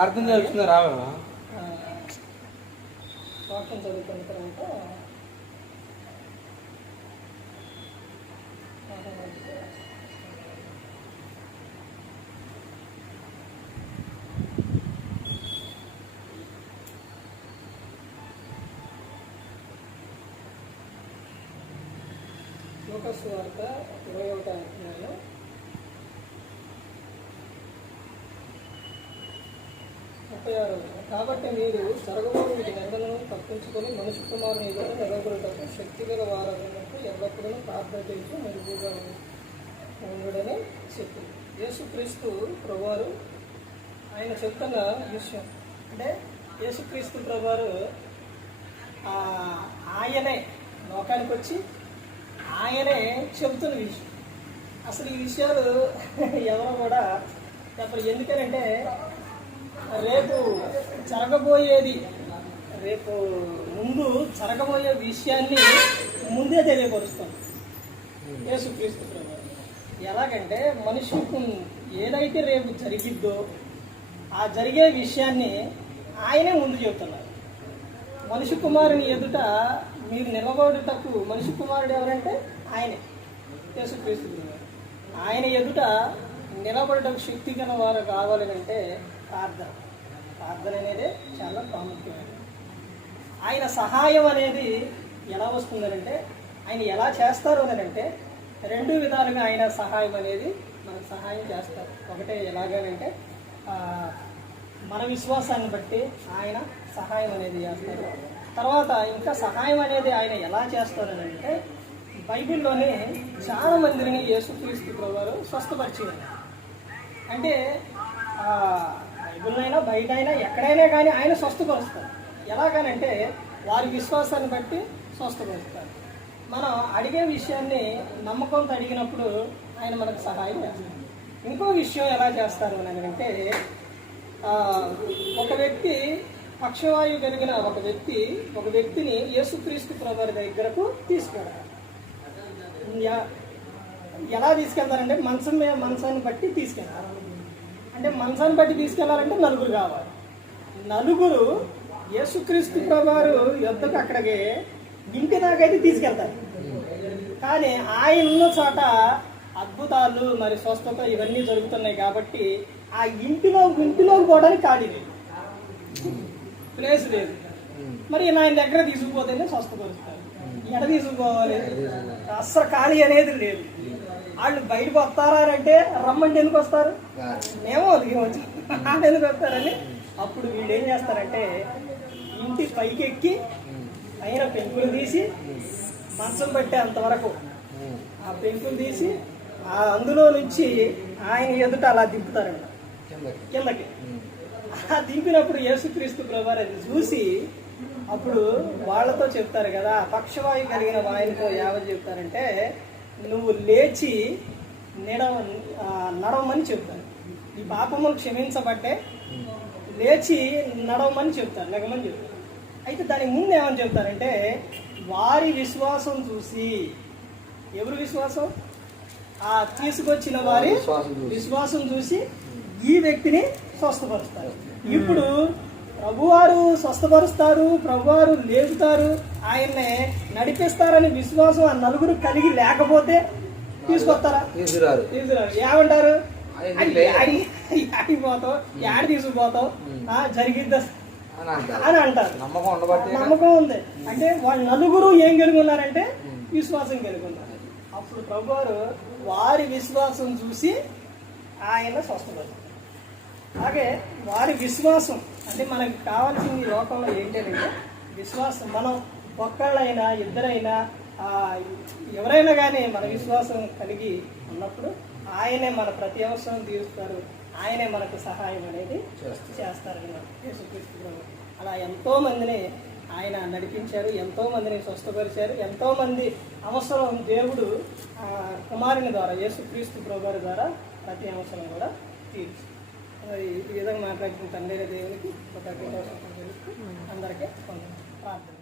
ప్రార్థన చేస్తున్నారు వాక్యం చదువుకున్న తర్వాత లూకాసు వార్త 21వ అధ్యాయం 36వ వచనం. కాబట్టి మీరు జరగబోయే వీటి నిందలను తప్పించుకొని మనుష్య కుమారుని ఎదుట నిలబడుటకు శక్తి గల వారన్నట్టు ఎల్లప్పుడూ ప్రార్థన చేసి మెరుగుగా ఉండడని చెప్పింది. యేసుక్రీస్తు ప్రభువారు ఆయన చెప్తున్న విషయం అంటే యేసుక్రీస్తు ప్రభువారు ఆయనే లోకానికి వచ్చి ఆయనే చెబుతున్న విషయం. అసలు ఈ విషయాలు ఎవరో కూడా చెప్పరు. ఎందుకనంటే రేపు ముందు జరగబోయే విషయాన్ని ముందే తెలియపరుస్తాం యేసుక్రీస్తు ప్రభువారు. ఎలాగంటే మనుషులకు ఏదైతే రేపు జరిగిద్దో ఆ జరిగే విషయాన్ని ఆయనే ముందు చెబుతున్నారు. మనిషి కుమారుని ఎదుట మీరు నిలబడుటకు మనిషి కుమారుడు ఎవరంటే ఆయనే యేసుక్రీస్తు. ఆయన ఎదుట నిలబడటకు శక్తి గల వారు కావాలని అంటే ప్రార్థన అనేది చాలా ప్రాముఖ్యమైనది. ఆయన సహాయం అనేది ఎలా వస్తుందనంటే ఆయన ఎలా చేస్తారు అని అంటే రెండు విధాలుగా ఆయన సహాయం అనేది మనకు సహాయం చేస్తారు. ఒకటే ఎలాగనంటే మన విశ్వాసాన్ని బట్టి ఆయన సహాయం అనేది చేస్తారు. తర్వాత ఇంకా సహాయం అనేది ఆయన ఎలా చేస్తారు అని అంటే బైబిల్లోనే చాలా మందిని యేసుక్రీస్తు ప్రభువారు స్వస్థపరిచారు. అంటే బైబిల్లో అయినా బయట అయినా ఎక్కడైనా కానీ ఆయన స్వస్థపరుస్తారు. ఎలాగనంటే వారి విశ్వాసాన్ని బట్టి స్వస్థపరుస్తారు. మనం అడిగే విషయాన్ని నమ్మకంతో అడిగినప్పుడు ఆయన మనకు సహాయం చేస్తారు. ఇంకో విషయం ఎలా చేస్తారు అని అంటే ఒక వ్యక్తి పక్షవాయువు కలిగిన ఒక వ్యక్తిని యేసుక్రీస్తు ప్రభువారి దగ్గరకు తీసుకెళ్తారు. ఎలా తీసుకెళ్తారంటే మంచాన్ని బట్టి తీసుకెళ్తారు. అంటే మంచాన్ని బట్టి తీసుకెళ్లాలంటే నలుగురు కావాలి. నలుగురు యేసుక్రీస్తు ప్రభువారు యొద్దకు అక్కడికి ఇంటి దాకైతే తీసుకెళ్తారు. కానీ ఆయన ఉన్న చోట అద్భుతాలు మరి స్వస్థత ఇవన్నీ జరుగుతున్నాయి కాబట్టి ఆ ఇంటిలోకి పోవడానికి ఖాళీ లేదు, ప్లేస్ లేదు. మరి ఆయన దగ్గర తీసుకుపోతేనే స్వస్థపరుస్తారు. ఎడ తీసుకుపోవాలి? అస్సలు ఖాళీ అనేది లేదు. వాళ్ళు బయటకు వస్తారా అంటే రమ్మంటే ఎందుకు వస్తారు? ఏమో దిగవచ్చు ఎందుకు వస్తారని అప్పుడు వీళ్ళు ఏం చేస్తారంటే ఇంటి పైకి ఎక్కి పైన పెంకులు తీసి మంచం పెట్టే అంతవరకు ఆ పెంకులు తీసి అందులో నుంచి ఆయన ఎదుట అలా దింపుతారంట కిందకి. ఆ దింపినప్పుడు యేసుక్రీస్తు ప్రభువారు అది చూసి అప్పుడు వాళ్ళతో చెప్తారు కదా, పక్షవాయు కలిగిన వాయుతో ఏమని చెప్తారంటే నువ్వు లేచి నడవమని చెప్తారు. ఈ పాపములు క్షమించబట్టే లేచి నడవమని చెప్తారు, లెగమని చెప్తారు. అయితే దానికి ముందు ఏమని చెప్తారంటే వారి విశ్వాసం చూసి, ఎవరు విశ్వాసం? ఆ తీసుకొచ్చిన వారి విశ్వాసం చూసి ఈ వ్యక్తిని స్వస్థపరుస్తారు. ఇప్పుడు ప్రభువారు స్వస్థపరుస్తారు, ప్రభువారు లేపుతారు, ఆయన్నే నడిపిస్తారని విశ్వాసం ఆ నలుగురు కలిగి లేకపోతే తీసుకొస్తారా? తీసుకురారు. ఏమంటారు? ఆడిపోతావు, యాడ తీసుకుపోతావు, జరిగిద్దా అని అంటారు. నమ్మకం ఉంది అంటే వాళ్ళు నలుగురు ఏం కలిగి ఉన్నారంటే విశ్వాసం కలిగి ఉన్నారు. అప్పుడు ప్రభువారు వారి విశ్వాసం చూసి ఆయన స్వస్థపరుస్తారు. అలాగే వారి విశ్వాసం అంటే మనకి కావాల్సింది లోకంలో ఏంటంటే విశ్వాసం. మనం ఒక్కళ్ళైనా ఇద్దరైనా ఎవరైనా కానీ మన విశ్వాసం కలిగి ఉన్నప్పుడు ఆయనే మన ప్రతి అవసరం తీరుస్తారు, ఆయనే మనకు సహాయం అనేది చేస్తారన్నమాట యేసుక్రీస్తు ప్రభువు. అలా ఎంతోమందిని ఆయన నడిపించారు, ఎంతోమందిని స్వస్థపరిచారు, ఎంతోమంది అవసరం దేవుడు కుమారుని ద్వారా యేసుక్రీస్తు ప్రభువారి ద్వారా ప్రతి అవసరం కూడా తీర్చు. ఈ విధంగా మాట్లాడుతున్న తండ్రి దేవునికి ఒక అందరికీ ప్రార్థన.